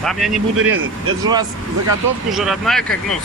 Там я не буду резать. Это же у вас заготовка уже родная, как, ну,